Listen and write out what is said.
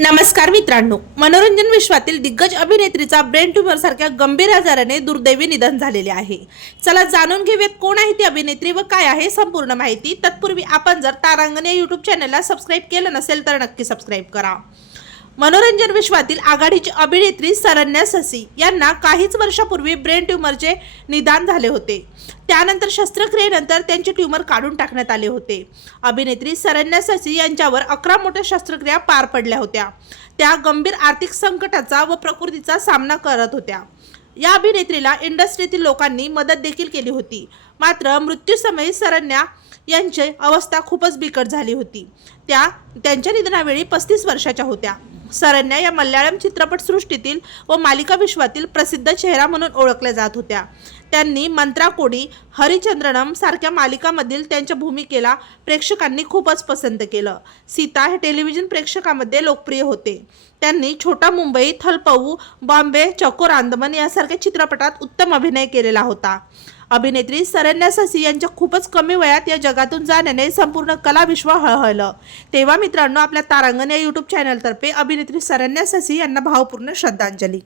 नमस्कार मित्रांनो. मनोरंजन विश्वातील दिग्गज अभिनेत्रीचा ब्रेन ट्युमर सारख्या गंभीर आजाराने दुर्दैवी निधन झालेले आहे. चला जाणून घेऊयात कोण आहे ती अभिनेत्री व काय आहे संपूर्ण माहिती. तत्पूर्वी आपण जर तारांगण या युट्यूब चॅनलला सबस्क्राईब केलं नसेल तर नक्की सबस्क्राईब करा. मनोरंजन विश्वातील आघाडीची अभिनेत्री सरन्या ससी यांना काहीच वर्षापूर्वी ब्रेन ट्यूमरचे निदान झाले होते. त्यानंतर शस्त्रक्रियेनंतर त्यांचे ट्यूमर काढून टाकण्यात आले होते. अभिनेत्री सरन्या ससी यांच्यावर अकरा मोठ्या शस्त्रक्रिया पार पडल्या होत्या. त्या गंभीर आर्थिक संकटाचा व प्रकृतीचा सामना करत होत्या. या अभिनेत्रीला इंडस्ट्रीतील लोकांनी मदत देखील केली होती. मात्र मृत्यूसमयी सरन्या यांची अवस्था खूपच बिकट झाली होती. त्या त्यांच्या निधनावेळी पस्तीस वर्षाच्या होत्या. सरन्या या मल्याळम चित्रपटसृष्टीतील व मालिका विश्वातील प्रसिद्ध चेहरा म्हणून ओळखल्या जात होत्या. त्यांनी मंत्राकोडी हरिचंद्रनम सारख्या मालिकामधील त्यांच्या भूमिकेला प्रेक्षकांनी खूपच पसंत केलं. सीता हे टेलिव्हिजन प्रेक्षकामध्ये लोकप्रिय होते. त्यांनी छोटा मुंबई थलपऊ बॉम्बे चकोर अंदमन यासारख्या चित्रपटात उत्तम अभिनय केलेला होता. अभिनेत्री सरन्या ससी यांच्या खूपच कमी वयात या जगातून जाण्याने संपूर्ण कलाविश्व हळहळलं. तेव्हा मित्रांनो आपल्या तारांगण या यूट्यूब चॅनलतर्फे अभिनेत्री सरन्या ससी यांना भावपूर्ण श्रद्धांजली.